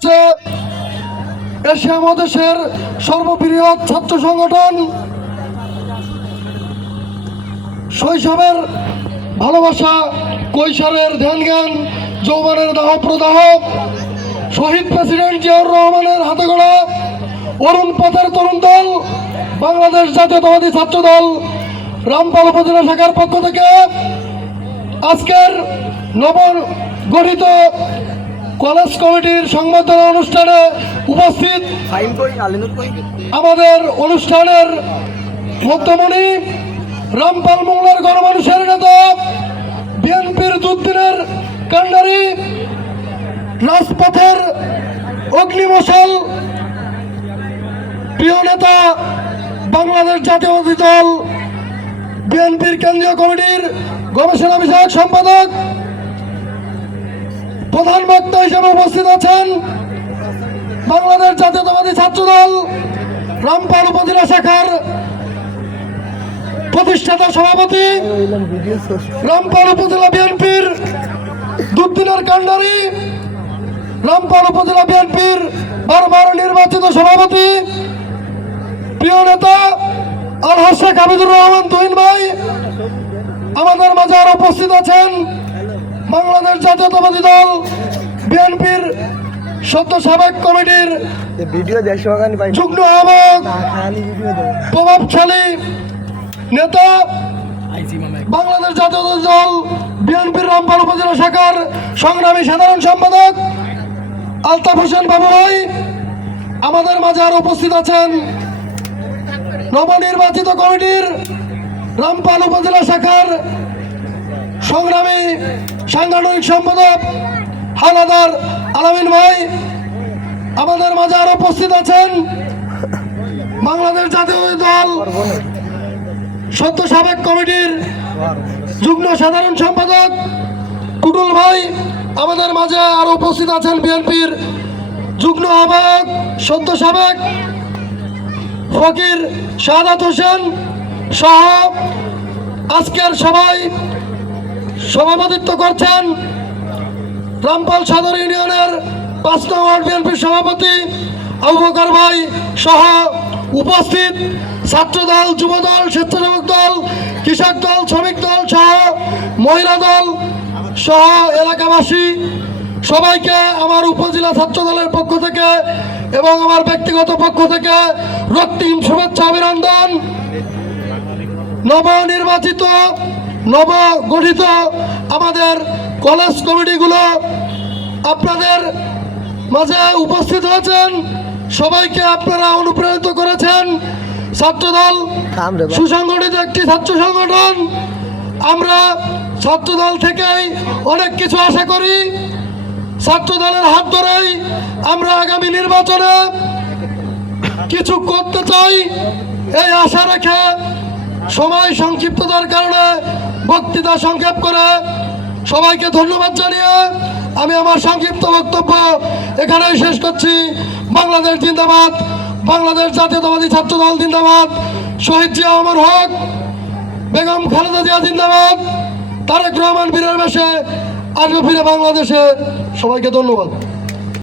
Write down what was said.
আছে এশিয়া মহাদেশের সর্ববৃহৎ ছাত্র সংগঠন। শৈশবের ভালোবাসা, কৈশোরের ধ্যান জ্ঞান, যৌবনের দাহ প্রদাহ, শহীদ প্রেসিডেন্ট জিয়াউর রহমানের হাতে গড়া অরুণ পথের তরুণ দল বাংলাদেশ জাতীয়তাবাদী ছাত্র দল রামপাল উপজেলা শাখার পক্ষ থেকে আজকের নবগঠিত কলেজ কমিটির সংবর্ধনা অনুষ্ঠানে উপস্থিত আমাদের অনুষ্ঠানের মধ্যমণি রামপাল মোংলার গণমানুষের নেতা, বিএনপির দুদিনের কান্ডারি, রাজপথের অগ্নিমশাল, প্রিয় নেতা, বাংলাদেশ জাতীয়তাবাদী দল বিএনপির কেন্দ্রীয় কমিটির গবেষণা বিষয়ক সম্পাদক, প্রধান বক্তা হিসেবে উপস্থিত আছেন বাংলাদেশ জাতীয়তাবাদী ছাত্র দল রামপাল উপজেলা শাখার প্রতিষ্ঠাতা সভাপতি, রামপাল উপজেলা বিএনপির দুদিনের কান্ডারি, রামপাল উপজেলা বিএনপির বারবার নির্বাচিত সভাপতি, প্রিয় নেতা আলহাজ শেখ হাবিবুর রহমান তুহিন ভাই আমাদের মাঝে আরো উপস্থিত আছেন বাংলাদেশ জাতীয়তাবাদী দল বিএনপির সদ্য সাবেক কমিটির যুগ্ম আহ্বায়ক, প্রভাবশালী নেতা, বাংলাদেশ জাতীয়তাবাদী দল বিএনপির রামপাল উপজেলা শাখার সংগ্রামী সাধারণ সম্পাদক আলতাফ হোসেন বাবু ভাই আমাদের মাঝে আরো উপস্থিত আছেন নবনির্বাচিত কমিটির রামপাল উপজেলা শাখার সংগ্রামী সাংগঠনিক সম্পাদক হানাদার আলামিন ভাই আমাদের মাঝে আরো উপস্থিত আছেন বাংলাদেশ জাতীয়তাবাদী দল সদ্য সাবেক কমিটির যুগ্ম সাধারণ সম্পাদক টুটুল ভাই আমাদের মাঝে আরো উপস্থিত আছেন বিএনপির যুগ্ম আহ্বায়ক সদ্য সাবেক ফকির শাহাদাত হোসেন সহ আজকের সভায় সভাপতিত্ব করছেন রামপাল সদর ইউনিয়নের ৫ নং ওয়ার্ড বিএনপির সভাপতি আবু বকর ভাই সহ উপস্থিত ছাত্রদল, যুবদল, স্বেচ্ছাসেবক দল, কৃষক দল, শ্রমিক দল সহ মহিলা দল সহ এলাকাবাসী সবাইকে আমার উপজেলা ছাত্র দলের পক্ষ থেকে এবং আমার ব্যক্তিগত পক্ষ থেকে রক্তিম শুভেচ্ছা অভিনন্দন। নবনির্বাচিত নবগঠিত আমাদের কলেজ কমিটিগুলো আপনাদের মাঝে উপস্থিত হয়েছেন, সবাইকে আপনারা অনুপ্রাণিত করেছেন। ছাত্রদল সুসংগঠিত একটি ছাত্র সংগঠন, আমরা ছাত্রদল থেকেই অনেক কিছু আশা করি। ছাত্রদলের হাত ধরেই আমরা আগামী নির্বাচনে কিছু করতে চাই, এই আশা রেখে সময় সংক্ষিপ্ততার কারণে বক্তৃতা সংক্ষেপ করে সবাইকে ধন্যবাদ জানিয়ে আমি আমার সংক্ষিপ্ত বক্তব্য এখানেই শেষ করছি। বাংলাদেশ জিন্দাবাদ, বাংলাদেশ জাতীয়তাবাদী ছাত্র দল জিন্দাবাদ, শহীদ জিয়া ওমর হক, বেগম খালেদা জিয়া জিন্দাবাদ, তারেক রহমান বীরের বেশে আসবে ফিরে বাংলাদেশে। সবাইকে ধন্যবাদ।